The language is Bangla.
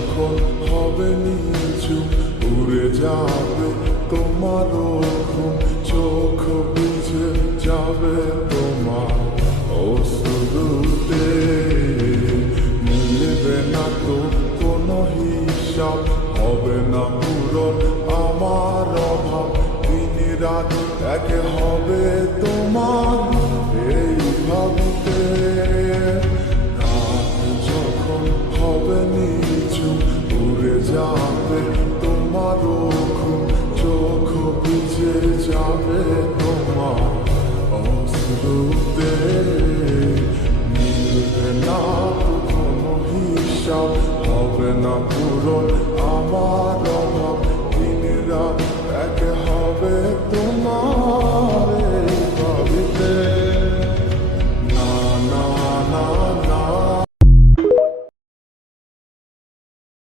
যখন হবে নিচু উড়ে যাবে তোমার ঘুম, চোখ বুঝে যাবে তোমার অশ্রুতে। মিলবে না তো কোনো হিসাব, হবে না পূরণ আমার অভাব। দিন রাত এক হবে তোমার এই ভাবিতে। রাত যখন হবে নিচু উড়ে যাবে তোমার ঘুম, চোখ বুঝে যাবে তোমার অশ্রুতে। মিলবে না তো কোনো হিসাব, হবে না পূরণ আমার অভাব। দিন রাত